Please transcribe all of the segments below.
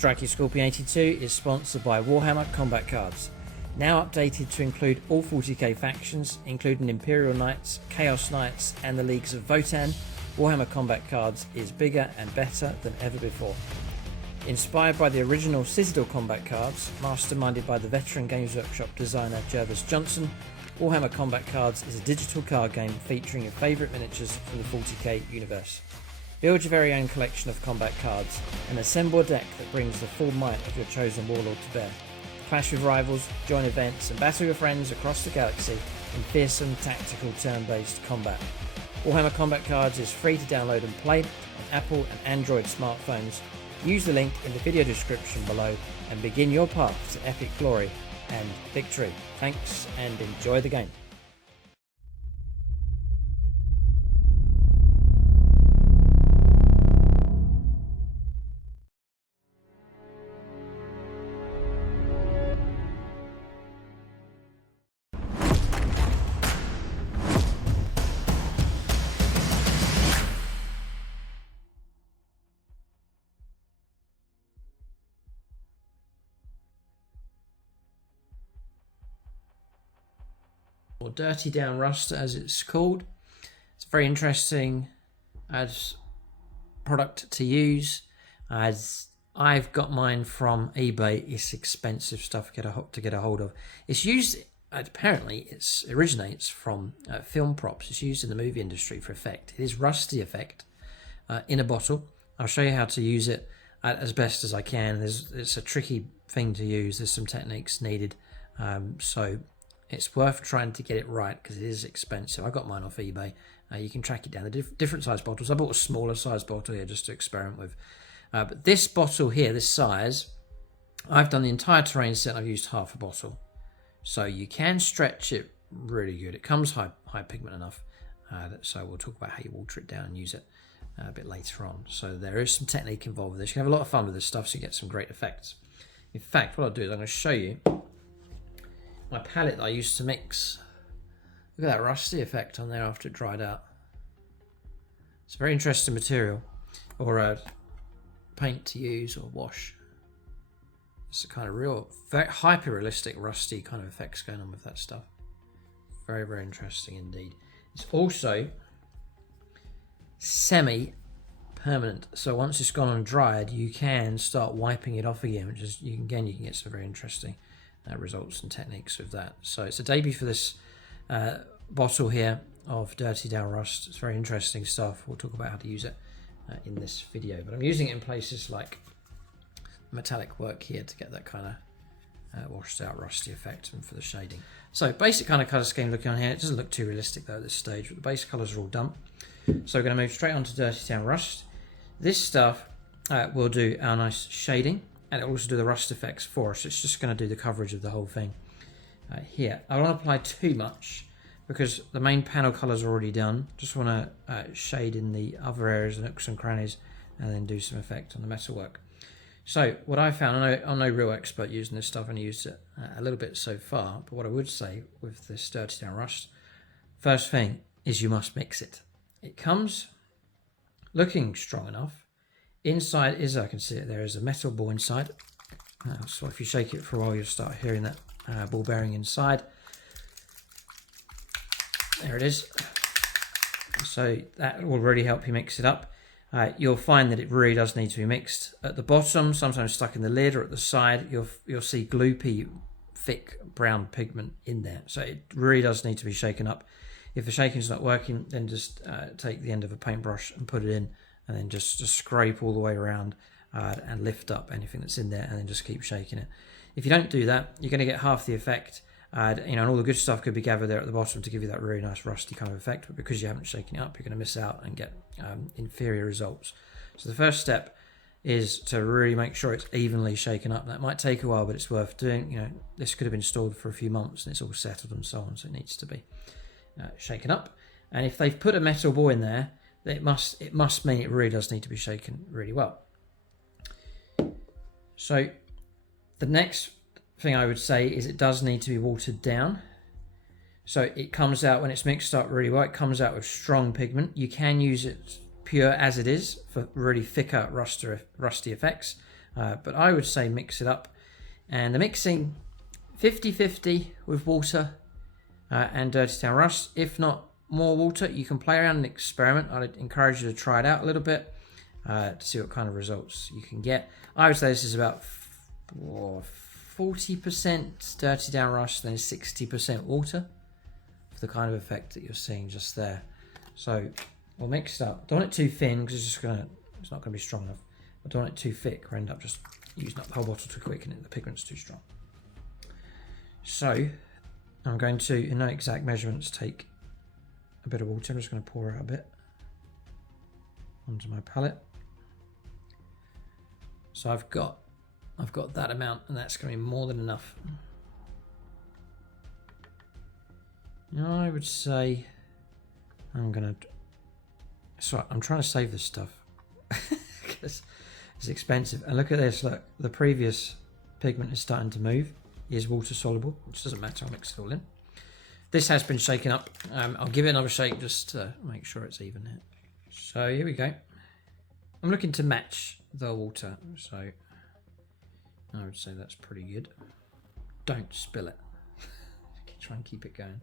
Strike Your Scorpion 82 is sponsored by Warhammer Combat Cards. Now updated to include all 40k factions, including Imperial Knights, Chaos Knights and the Leagues of Votan, Warhammer Combat Cards is bigger and better than ever before. Inspired by the original Citadel Combat Cards, masterminded by the veteran Games Workshop designer Jervis Johnson, Warhammer Combat Cards is a digital card game featuring your favourite miniatures from the 40k universe. Build your very own collection of combat cards and assemble a deck that brings the full might of your chosen warlord to bear. Clash with rivals, join events and battle your friends across the galaxy in fearsome tactical turn-based combat. Warhammer Combat Cards is free to download and play on Apple and Android smartphones. Use the link in the video description below and begin your path to epic glory and victory. Thanks and enjoy the game. Or Dirty Down Rust as it's called. It's very interesting as product to use. As I've got mine from eBay, it's expensive stuff to get a hold of. It's used, apparently it originates from film props. It's used in the movie industry for effect. It is rusty effect in a bottle. I'll show you how to use it as best as I can. It's a tricky thing to use. There's some techniques needed. So it's worth trying to get it right because it is expensive. I got mine off eBay. You can track it down. The different size bottles. I bought a smaller size bottle here just to experiment with. But this bottle here, this size, I've done the entire terrain set and I've used half a bottle. So you can stretch it really good. It comes high pigment enough. So we'll talk about how you water it down and use it a bit later on. So there is some technique involved with this. You can have a lot of fun with this stuff so you get some great effects. In fact, what I'll do is I'm going to show you my palette that I used to mix. Look at that rusty effect on there after it dried out. It's a very interesting material, or a paint to use or wash. It's a kind of real, very hyper-realistic, rusty kind of effects going on with that stuff. Very, very interesting indeed. It's also semi-permanent, so once it's gone and dried, you can start wiping it off again, which is, you can get some very interesting results and techniques with that. So it's a debut for this bottle here of Dirty Down Rust. It's very interesting stuff. We'll talk about how to use it in this video, but I'm using it in places like metallic work here to get that kind of washed out rusty effect and for the shading. So basic kind of colour scheme looking on here. It doesn't look too realistic though at this stage, but the base colours are all done. So we're going to move straight on to Dirty Down Rust. This stuff will do our nice shading, and it'll also do the rust effects for us. It's just going to do the coverage of the whole thing here. I don't want to apply too much because the main panel colours are already done. Just want to shade in the other areas, the nooks and crannies, and then do some effect on the metalwork. So what I found, I'm no real expert using this stuff, and I used it a little bit so far, but what I would say with this Dirty Down Rust, first thing is you must mix it. It comes looking strong enough. Inside is, I can see it, there is a metal ball inside. So if you shake it for a while, you'll start hearing that ball bearing inside. There it is. So that will really help you mix it up. You'll find that it really does need to be mixed. At the bottom, sometimes stuck in the lid, or at the side, you'll see gloopy, thick brown pigment in there. So it really does need to be shaken up. If the shaking's not working, then just take the end of a paintbrush and put it in, and then just scrape all the way around and lift up anything that's in there, and then just keep shaking it. If you don't do that, you're going to get half the effect, and all the good stuff could be gathered there at the bottom to give you that really nice rusty kind of effect, but because you haven't shaken it up, you're going to miss out and get inferior results. So the first step is to really make sure it's evenly shaken up. That might take a while, but it's worth doing. This could have been stored for a few months and it's all settled and so on, so it needs to be shaken up. And if they've put a metal ball in there, it must mean it really does need to be shaken really well. So the next thing I would say is it does need to be watered down. So it comes out, when it's mixed up really well, it comes out with strong pigment. You can use it pure as it is for really thicker rusty effects, But I would say mix it up. And the mixing 50-50 with water and dirty down rust. If not more water, you can play around and experiment. I'd encourage you to try it out a little bit to see what kind of results you can get. I would say this is about 40% dirty down rust, then 60% water for the kind of effect that you're seeing just there. So we'll mix it up. Don't want it too thin because it's not gonna be strong enough. I don't want it too thick or end up just using up the whole bottle too quick and the pigment's too strong. So I'm going to, in no exact measurements, take a bit of water. I'm just going to pour out a bit onto my palette. So I've got that amount, and that's going to be more than enough. Now I would say I'm trying to save this stuff because it's expensive. And look at this, look, the previous pigment is starting to move. It is water soluble, which doesn't matter, I'll mix it all in. This has been shaken up. I'll give it another shake just to make sure it's even here. So here we go. I'm looking to match the water, so I would say that's pretty good. Don't spill it. Try and keep it going.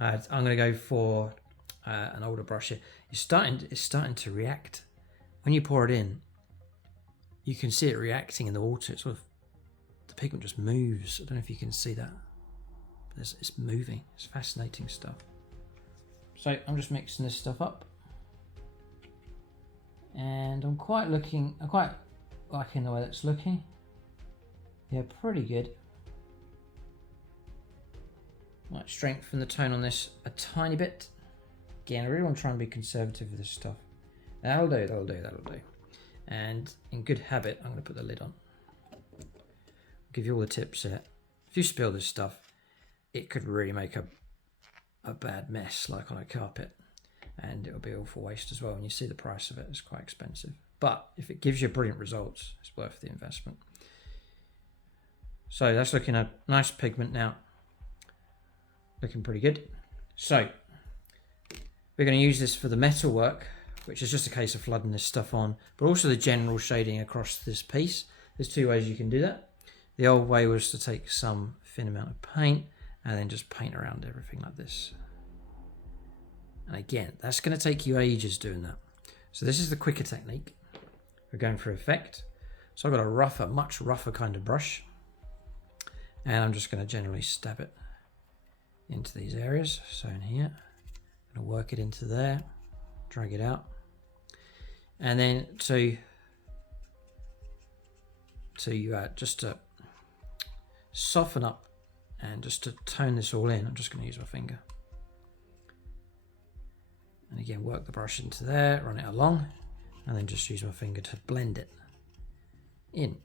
I'm going to go for an older brush here. It's starting to react. When you pour it in, you can see it reacting in the water. It's sort of, the pigment just moves. I don't know if you can see that. But it's moving. It's fascinating stuff. So I'm just mixing this stuff up. And I'm quite liking the way that's looking. Yeah, pretty good. Might strengthen the tone on this a tiny bit. Again, I really want to try and be conservative with this stuff. That'll do. And in good habit, I'm going to put the lid on. I'll give you all the tips here. If you spill this stuff, it could really make a bad mess, like on a carpet. And it'll be all for waste as well. And you see the price of it, it's quite expensive. But if it gives you brilliant results, it's worth the investment. So that's looking a nice pigment now. Looking pretty good. So we're going to use this for the metal work, which is just a case of flooding this stuff on, but also the general shading across this piece. There's two ways you can do that. The old way was to take some thin amount of paint and then just paint around everything like this. And again, that's going to take you ages doing that. So this is the quicker technique. We're going for effect. So I've got a rougher, much rougher kind of brush. And I'm just going to generally stab it into these areas. So in here, I'm going to work it into there, drag it out. And then to soften up and just to tone this all in, I'm just going to use my finger. And again, work the brush into there, run it along, and then just use my finger to blend it in.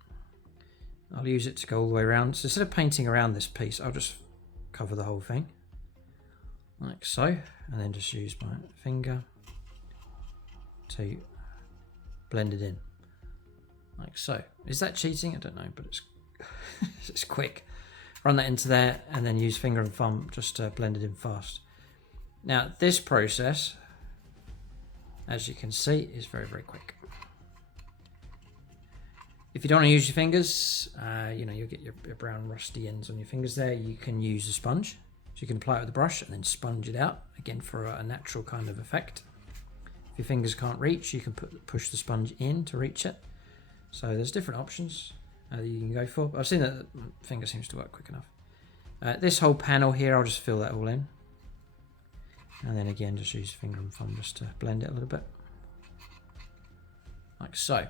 I'll use it to go all the way around. So instead of painting around this piece, I'll just cover the whole thing, like so, and then just use my finger to blend it in, like so. Is that cheating? I don't know, but it's it's quick. Run that into there, and then use finger and thumb just to blend it in fast. Now, this process, as you can see, is very, very quick. If you don't want to use your fingers, you'll get your brown rusty ends on your fingers there. You can use a sponge. So you can apply it with a brush and then sponge it out, again for a natural kind of effect. If your fingers can't reach, you can push the sponge in to reach it. So there's different options that you can go for. But I've seen that the finger seems to work quick enough. This whole panel here, I'll just fill that all in. And then again, just use finger and thumb just to blend it a little bit. Like so.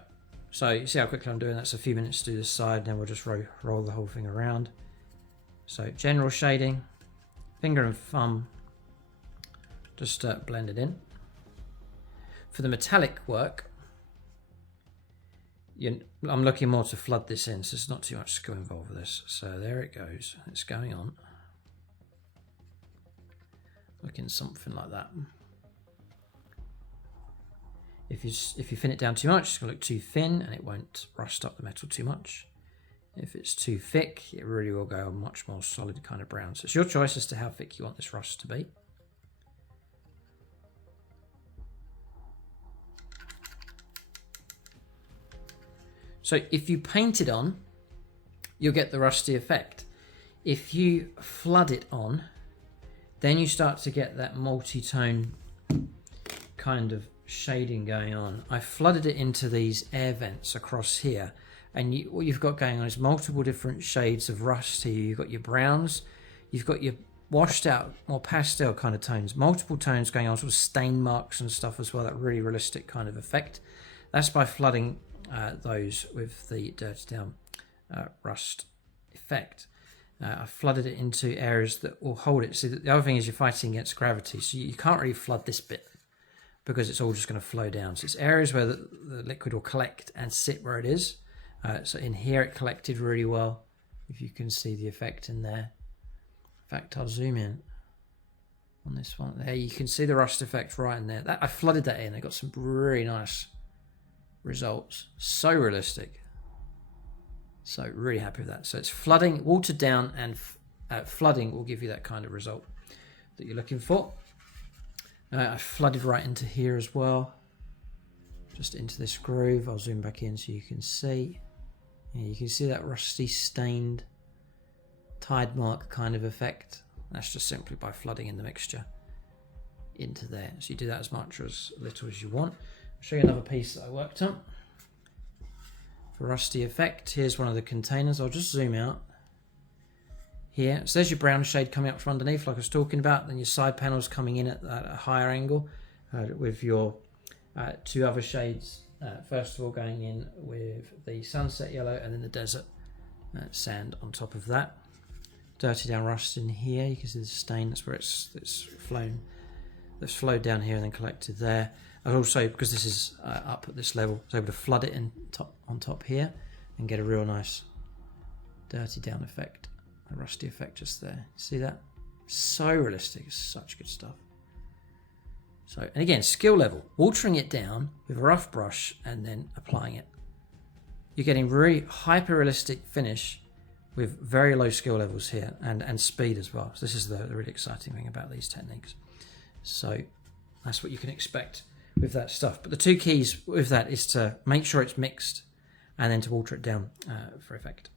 So you see how quickly I'm doing that? It's a few minutes to do this side, then we'll just roll the whole thing around. So general shading, finger and thumb, just blend it in. For the metallic work, I'm looking more to flood this in, so there's not too much skill involved with this. So there it goes, it's going on. Looking something like that. If you thin it down too much, it's going to look too thin and it won't rust up the metal too much. If it's too thick, it really will go a much more solid kind of brown. So it's your choice as to how thick you want this rust to be. So if you paint it on, you'll get the rusty effect. If you flood it on, then you start to get that multi-tone kind of shading going on. I flooded it into these air vents across here, and what you've got going on is multiple different shades of rust here. You've got your browns, you've got your washed out, more pastel kind of tones, multiple tones going on, sort of stain marks and stuff as well, that really realistic kind of effect. That's by flooding those with the dirty down rust effect. I flooded it into areas that will hold it. See, the other thing is you're fighting against gravity, so you can't really flood this bit because it's all just going to flow down. So it's areas where the liquid will collect and sit where it is. So in here it collected really well, if you can see the effect in there. In fact, I'll zoom in on this one. There you can see the rust effect right in there. I flooded that in. I got some really nice results. So realistic. So really happy with that. So it's flooding, watered down, and flooding will give you that kind of result that you're looking for. I flooded right into here as well, just into this groove. I'll zoom back in so you can see. Yeah, you can see that rusty stained tide mark kind of effect. That's just simply by flooding in the mixture into there. So you do that as much or as little as you want. I'll show you another piece that I worked on for rusty effect. Here's one of the containers. I'll just zoom out here. So there's your brown shade coming up from underneath like I was talking about. Then your side panels coming in at a higher angle with your two other shades. First of all going in with the sunset yellow and then the desert sand on top of that. Dirty down rust in here. You can see the stain. That's where it's flown. That's flowed down here and then collected there. And also, because this is up at this level, I was able to flood it on top here and get a real nice dirty down effect, a rusty effect just there. See that? So realistic. It's such good stuff. So, and again, skill level, watering it down with a rough brush and then applying it. You're getting really hyper realistic finish with very low skill levels here and speed as well. So this is the really exciting thing about these techniques. So that's what you can expect with that stuff. But the two keys with that is to make sure it's mixed and then to water it down for effect.